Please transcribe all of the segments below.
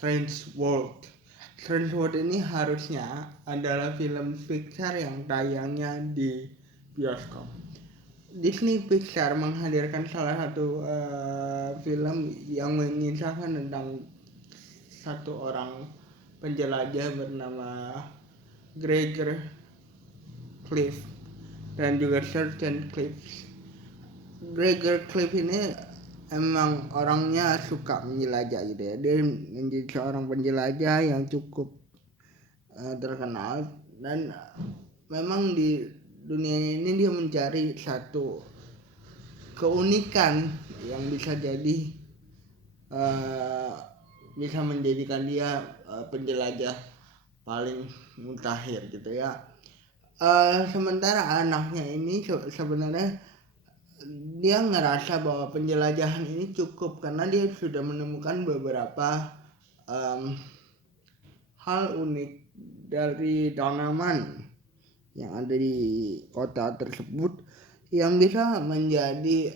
Strange World. Strange World ini harusnya adalah film Pixar yang tayangnya di bioskop. Disney Pixar menghadirkan salah satu film yang mengisahkan tentang satu orang penjelajah bernama Gregor Cliff dan juga Sergeant Cliff. Gregor Cliff ini emang orangnya suka menjelajah gitu ya. Dia menjadi seorang penjelajah yang cukup terkenal, dan memang di dunia ini dia mencari satu keunikan yang bisa jadi bisa menjadikan dia penjelajah paling mutakhir gitu ya. Sementara anaknya ini sebenarnya dia ngerasa bahwa penjelajahan ini cukup karena dia sudah menemukan beberapa hal unik dari tanaman yang ada di kota tersebut yang bisa menjadi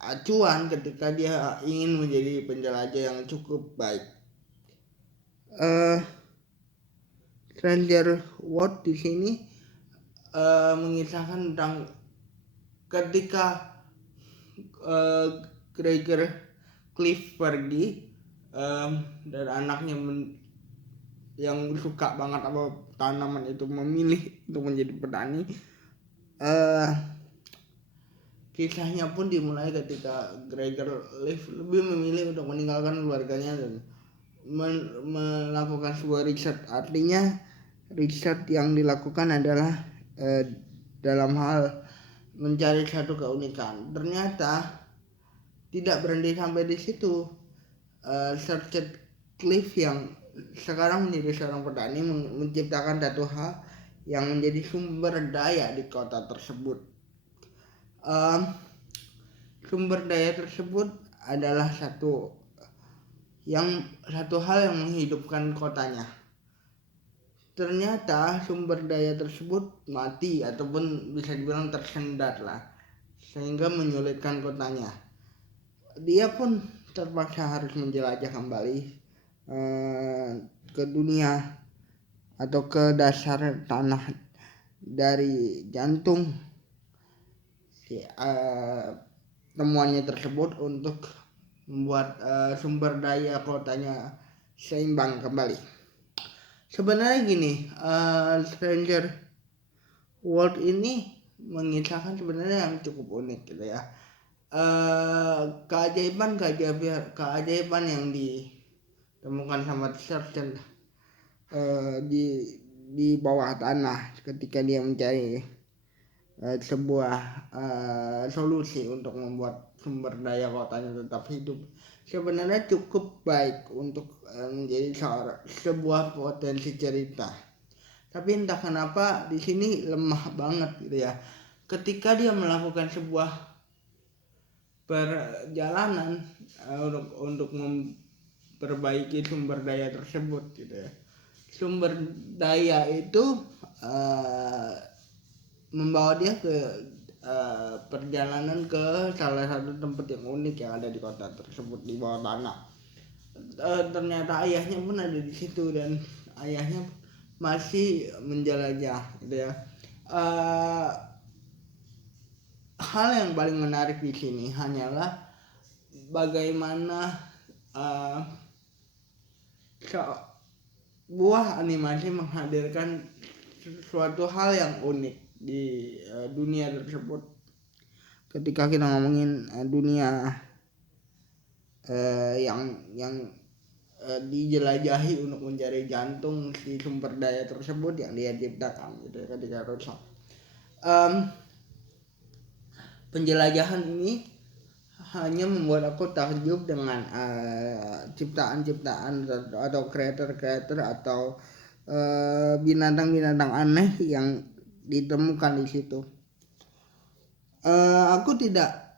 acuan ketika dia ingin menjadi penjelajah yang cukup baik. Stranger World di sini mengisahkan tentang ketika Gregor Cliff pergi dan anaknya yang suka banget sama tanaman itu memilih untuk menjadi petani. Kisahnya pun dimulai ketika Gregor Cliff lebih memilih untuk meninggalkan keluarganya dan melakukan sebuah riset. Artinya riset yang dilakukan adalah dalam hal mencari satu keunikan. Ternyata tidak berhenti sampai di situ. Sergeant Cliff yang sekarang menjadi seorang petani menciptakan satu hal yang menjadi sumber daya di kota tersebut. Sumber daya tersebut adalah satu hal yang menghidupkan kotanya. Ternyata sumber daya tersebut mati ataupun bisa dibilang tersendat lah, sehingga menyulitkan kotanya. Dia pun terpaksa harus menjelajah kembali ke dunia atau ke dasar tanah dari jantung temuannya tersebut untuk membuat sumber daya kotanya seimbang kembali. Sebenarnya gini, Stranger World ini mengisahkan sebenarnya yang cukup unik gitu ya. Keajaiban yang ditemukan sama Sergeant di bawah tanah ketika dia mencari sebuah solusi untuk membuat sumber daya kotanya tetap hidup sebenarnya cukup baik untuk menjadi sebuah potensi cerita. Tapi entah kenapa di sini lemah banget gitu ya. Ketika dia melakukan sebuah perjalanan untuk memperbaiki sumber daya tersebut gitu ya. Sumber daya itu membawa dia ke perjalanan ke salah satu tempat yang unik yang ada di kota tersebut di bawah tanah. Ternyata ayahnya pun ada di situ dan ayahnya masih menjelajah gitu ya. Hal yang paling menarik di sini hanyalah bagaimana sebuah animasi menghadirkan suatu hal yang unik di dunia tersebut. Ketika kita ngomongin dunia yang dijelajahi untuk mencari jantung si sumber daya tersebut yang dia ciptakan gitu ya, ketika rusak. Penjelajahan ini hanya membuat aku takjub dengan ciptaan-ciptaan atau kreator-kreator atau binatang-binatang aneh yang ditemukan di situ. Aku tidak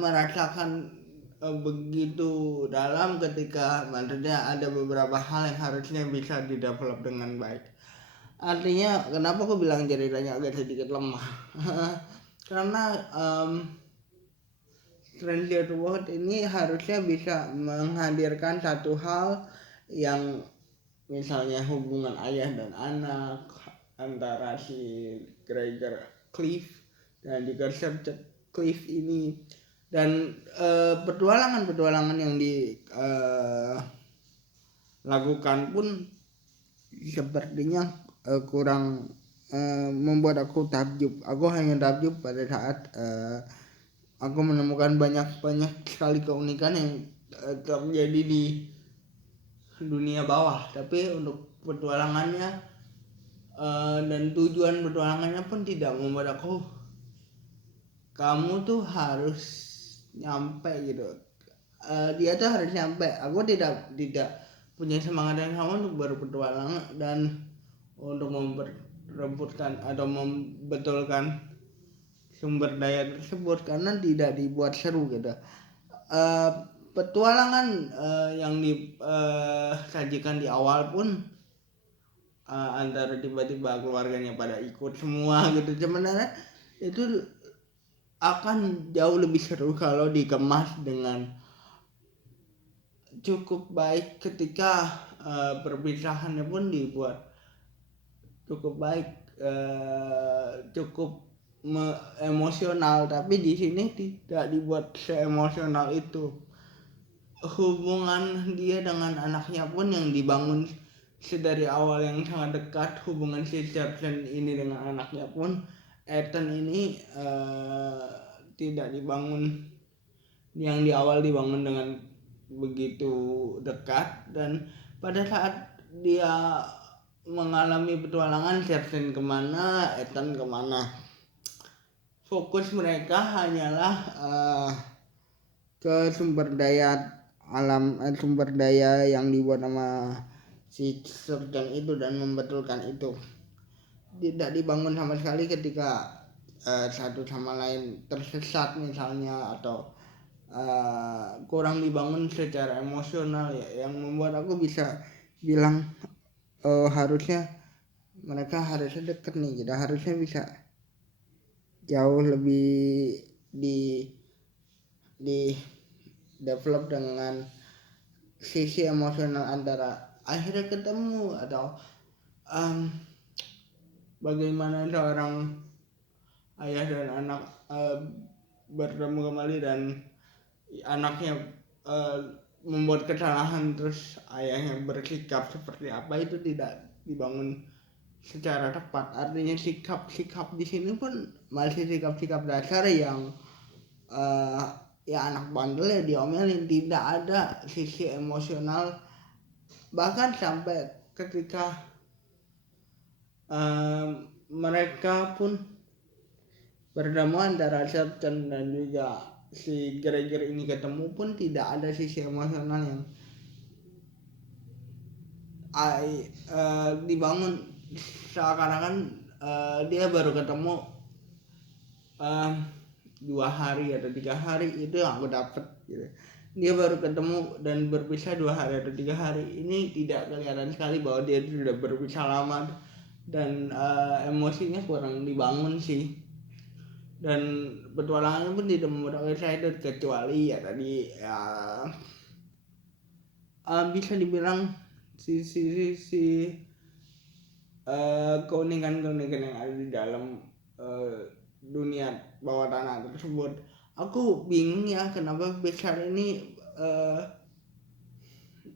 merasakan begitu dalam ketika maksudnya ada beberapa hal yang harusnya bisa didevelop dengan baik. Artinya kenapa aku bilang ceritanya agak sedikit lemah karena Stranger World ini harusnya bisa menghadirkan satu hal yang misalnya hubungan ayah dan anak antara si Gregor Cliff dan juga Sergeant Cliff ini, dan petualangan yang dilakukan pun sepertinya kurang membuat aku takjub. Aku hanya takjub pada saat aku menemukan banyak sekali keunikan yang terjadi di dunia bawah. Tapi untuk petualangannya dan tujuan petualangannya pun tidak membuat aku, kamu tuh harus nyampe gitu. Dia tuh harus nyampe. Aku tidak punya semangat yang sama untuk berpetualang dan untuk memperebutkan atau membetulkan sumber daya tersebut, karena tidak dibuat seru gitu. Petualangan yang disajikan di awal pun antara tiba-tiba keluarganya pada ikut semua gitu, sebenarnya itu akan jauh lebih seru kalau dikemas dengan cukup baik ketika perpisahannya pun dibuat cukup baik, cukup emosional. Tapi di sini tidak dibuat seemosional itu. Hubungan dia dengan anaknya pun yang dibangun sedari awal yang sangat dekat. Hubungan si Sergeant ini dengan anaknya pun, Ethan ini tidak dibangun yang di awal dibangun dengan begitu dekat. Dan pada saat dia mengalami petualangan, Sergeant kemana, Ethan kemana, fokus mereka hanyalah ke sumber daya alam, sumber daya yang dibuat sama si Sergeant itu dan membetulkan itu. Tidak dibangun sama sekali ketika satu sama lain tersesat misalnya, atau kurang dibangun secara emosional ya, yang membuat aku bisa bilang harusnya mereka harusnya deket nih, kita harusnya bisa jauh lebih di develop dengan sisi emosional antara akhirnya ketemu, atau bagaimana seorang ayah dan anak bertemu kembali dan anaknya membuat kesalahan terus ayahnya bersikap seperti apa, itu tidak dibangun secara tepat. Artinya sikap di sini pun masih sikap dasar yang ya anak bandel ya diomelin, tidak ada sisi emosional. Bahkan sampai ketika mereka pun bertemu antara Sergeant dan juga si Gregor ini ketemu pun tidak ada sisi emosional yang dibangun. Seakan-akan dia baru ketemu 2 hari atau 3 hari, itu yang aku dapat gitu. Dia baru ketemu dan berpisah 2 hari atau 3 hari, ini tidak kelihatan sekali bahwa dia sudah berpisah lama, dan emosinya kurang dibangun sih. Dan petualangannya pun tidak membuat aku excited, kecuali ya tadi ya bisa dibilang si keunikan yang ada di dalam dunia bawah tanah tersebut. Aku bingung ya kenapa Pixar ini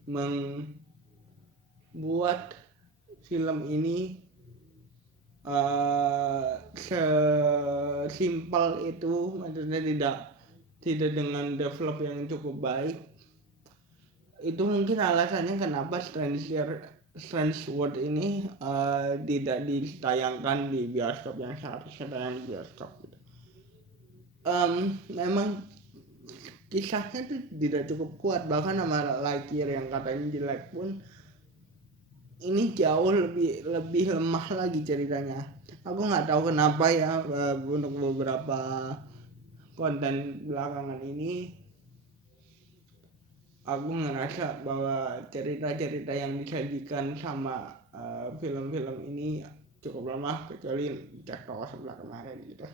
membuat film ini sesimpel itu, maksudnya tidak dengan develop yang cukup baik. Itu mungkin alasannya kenapa Strange World ini tidak ditayangkan di bioskop yang seharusnya tayang di bioskop gitu. Memang kisahnya itu tidak cukup kuat, bahkan sama Lightyear yang katanya jelek pun ini jauh lebih lemah lagi ceritanya. Aku nggak tahu kenapa ya, untuk beberapa konten belakangan ini aku ngerasa bahwa cerita-cerita yang disajikan sama film-film ini cukup lemah, kecuali Jack Toko sebelah kemarin gitu.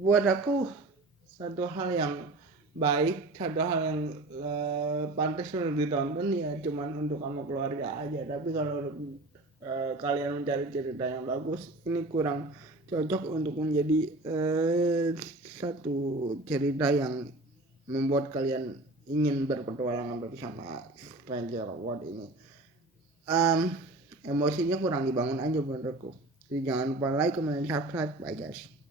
Buat aku satu hal yang baik, satu hal yang pantas untuk ditonton ya cuman untuk sama keluarga aja. Tapi kalau kalian mencari cerita yang bagus, ini kurang cocok untuk menjadi satu cerita yang membuat kalian ingin berpetualangan bersama Stranger World ini. Emosinya kurang dibangun aja menurutku. Jadi jangan lupa like, comment, dan subscribe. Bye guys.